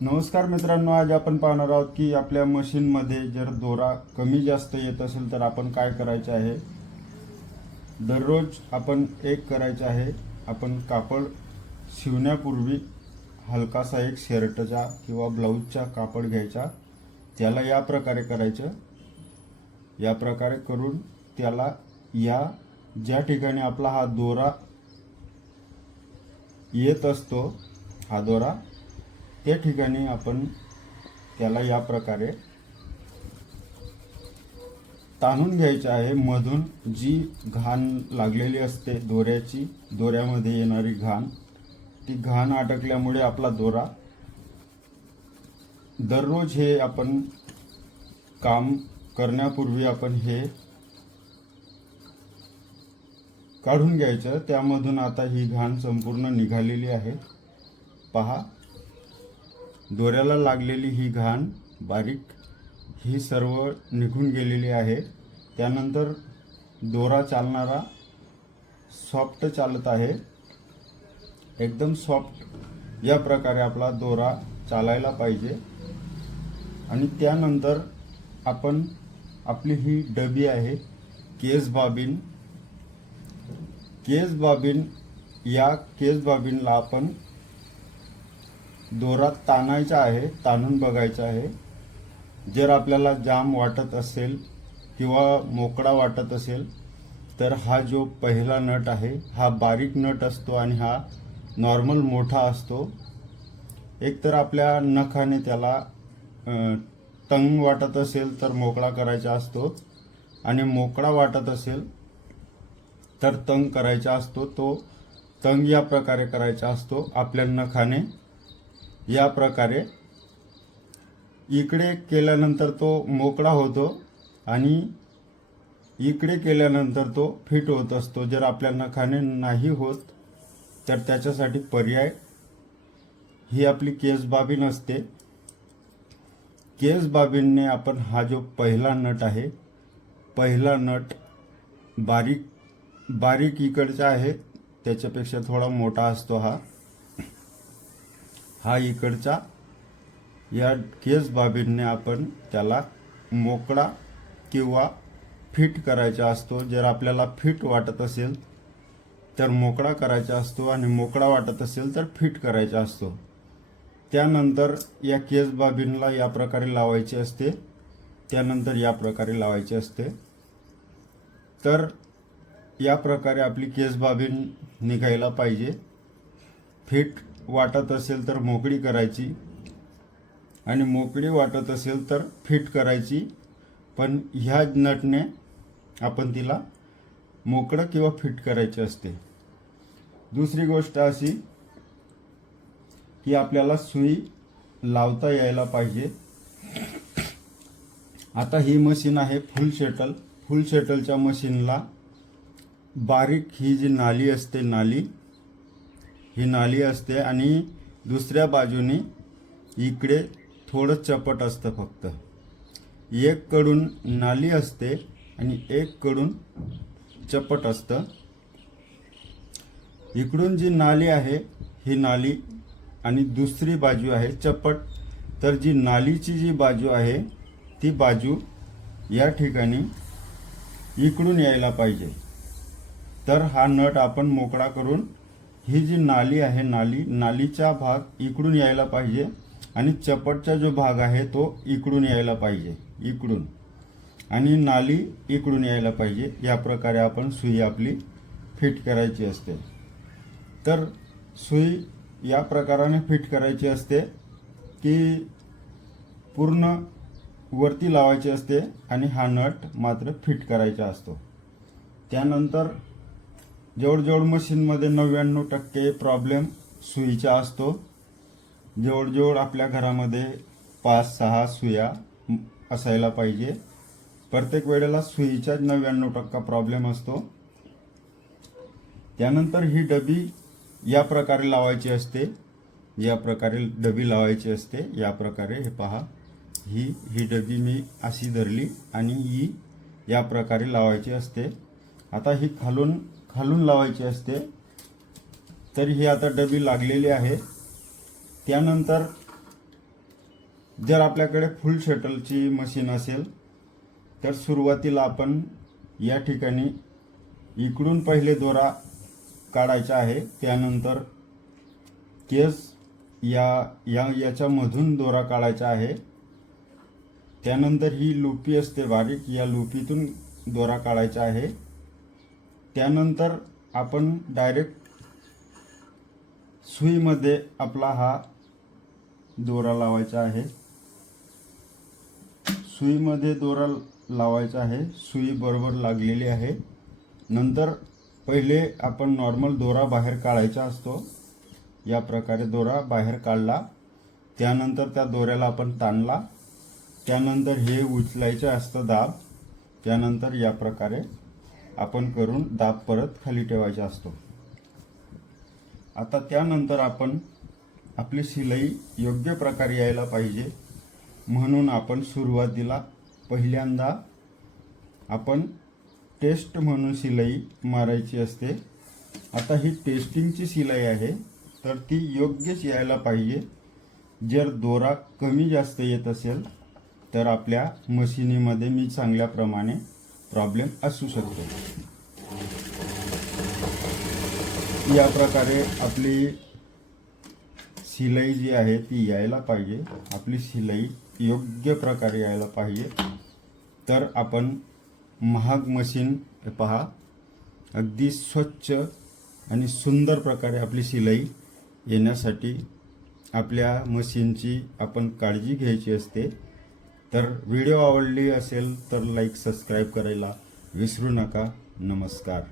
नमस्कार मित्रांनो, आज आपण पाहणार आहोत की आपल्या मशीनमध्ये जर दोरा कमी जास्त येत असेल तर आपण काय करायचे आहे। दररोज आपण एक करायचे आहे, आपण कापड शिवण्यापूर्वी हलकासा एक शर्टचा किंवा ब्लाऊजचा कापड घ्यायचा, त्याला या प्रकारे करायचं। या प्रकारे करून त्याला या ज्या ठिकाणी आपला हा दोरा येत असतो, हा दोरा त्या ठिकाणी आपण त्याला या प्रकारे ताणून घ्यायचे आहे। मधून जी घाण लागलेली असते दोऱ्याची, दोऱ्यामध्ये येणारी घाण, ती घाण अटकल्यामुळे आपला दोरा दररोज हे आपण काम करण्यापूर्वी आपण हे काढून घ्यायचं। त्यामधून आता ही घाण संपूर्ण निघालेली आहे। पहा, दोऱ्याला लागलेली ही घाण बारीक ही सर्व निघून गेलेली आहे। त्यानंतर दोरा चालणारा सॉफ्ट चालत आहे, एकदम सॉफ्ट। या प्रकारे आपला दोरा चालायला पाहिजे। आणि त्यानंतर आपण आपली ही डबी आहे केस बाबिन, या केस बाबिनला आपण दोरा ताणायचा आहे, ताणून बघायचा आहे। जर आपल्याला जाम वाटत असेल किंवा मोकळा वाटत असेल तर हा जो पहिला नट आहे हा बारीक नट असतो आणि हा नॉर्मल मोठा असतो। एक तर आपल्या नखाने त्याला तंग वाटत असेल तर मोकळा करायचा असतो, आणि मोकळा वाटत असेल तर तंग करायचा असतो। तो तंग या प्रकारे करायचा असतो आपल्या नखाने। या प्रकारे इकडे केल्यानंतर तो मोकळा होतो आणि इकडे केल्यानंतर तो फिट होत असतो। जर आपल्या नखाने नाही होत तर त्याच्यासाठी पर्याय ही आपली केस बाबिन असते। केस बाबिनने आपण हा जो पहिला नट आहे, पहिला नट बारीक इकडचा आहे, त्याच्यापेक्षा थोडा मोठा असतो हा इकडचा। या केस बाबिनने आपण त्याला मोकळा किंवा फिट करायचा असतो। जर आपल्याला फिट वाटत असेल तर मोकळा करायचा असतो, आणि मोकळा वाटत असेल तर फिट करायचा असतो। त्यानंतर या केस बाबिनला या प्रकारे लावायचे असते, त्यानंतर या प्रकारे लावायचे असते। तर या प्रकारे आपली केस बाबिन निघायला पाहिजे। फिट वाटत असेल तर मोकळी करायची, आणि मोकळी वाटत असेल तर फिट करायची, पण ह्या नटने आपण तिला मोकळं किंवा फिट करायचे असते। दुसरी गोष्ट अशी की आपल्याला सुई लावता यायला पाहिजे। आता ही मशीन आहे फुल शटलच्या मशीनला बारीक ही जी नाली असते, ही नाली असते, आणि दुसऱ्या बाजूने इकडे थोडं चपट असतं। फक्त एक कडून नाली असते आणि एक कडून चपट असतं। इकडून जी नाली आहे ही नाली, आणि दुसरी बाजू आहे चपट। तर जी नालीची जी बाजू आहे ती बाजू या ठिकाणी इकडून यायला पाहिजे। तर हा नट आपण मोकळा करून ही जी नाली आहे, नालीचा भाग इकडून यायला पाहिजे, आणि चपटचा जो भाग आहे तो इकडून यायला पाहिजे, इकडून, आणि नाली इकडून यायला पाहिजे। या प्रकारे आपण सुई आपली फिट करायची असते। तर सुई या प्रकाराने फिट करायची असते की पूर्ण वरती लावायची असते, आणि हा नट मात्र फिट करायचा असतो। त्यानंतर जवळजवळ मशीनमध्ये 99% प्रॉब्लेम सुईचा असतो। जवळजवळ आपल्या घरामध्ये 5-6 सुया असायला पाहिजे। प्रत्येक वेळेला सुईचा 99% प्रॉब्लेम असतो। त्यानंतर ही डबी या प्रकारे लावायची असते, या प्रकारे डबी लावायची असते। या प्रकारे हे पहा, ही डबी मी अशी धरली आणि ही या प्रकारे लावायची असते। आता ही खालून लावायची असते। तर ही आता डबी लागलेली आहे। त्यानंतर जर आपल्याकडे फुल शटलची मशीन असेल तर सुरुवातीला आपण या ठिकाणी इकडून पहिले दोरा काढायचा आहे, त्यानंतर केस याच्यामधून दोरा काढायचा आहे, त्यानंतर ही लुपी असते बारीक, या लुपीतून दोरा काढायचा आहे, त्यानंतर आपण डायरेक्ट सुईमध्ये आपला हा दोरा लावायचा आहे, सुईमध्ये दोरा लावायचा आहे, सुई बरोबर लागलेली आहे। नंतर पहिले आपण नॉर्मल दोरा बाहेर काढायचा असतो, या प्रकारे दोरा बाहेर काढला, त्यानंतर त्या दोऱ्याला आपण ताणला, त्यानंतर हे उचलायचे असतं दाब, त्यानंतर या प्रकारे आपण करून दाब परत खाली ठेवायचा असतो। आता त्यानंतर आपण आपली शिलाई योग्य प्रकारे यायला पाहिजे म्हणून आपण सुरुवातीला पहिल्यांदा आपण टेस्ट म्हणून शिलाई मारायची असते। आता ही टेस्टिंगची शिलाई आहे तर ती योग्यच यायला पाहिजे। जर दोरा कमी जास्त येत असेल तर आपल्या मशिनीमध्ये मी चांगल्या प्रमाणे प्रॉब्लेम असू शकतो। या प्रकारे आपली शिलाई जी आहे ती यायला पाहिजे, आपली शिलाई योग्य प्रकारे यायला पाहिजे, तर आपण महाग मशीन पहा अगदी स्वच्छ आणि सुंदर प्रकारे आपली शिलाई येण्यासाठी आपल्या मशीनची आपण काळजी घ्यायची असते। तर व्हिडिओ आवडली असेल तर लाईक सबस्क्राईब करायला विसरू नका। नमस्कार।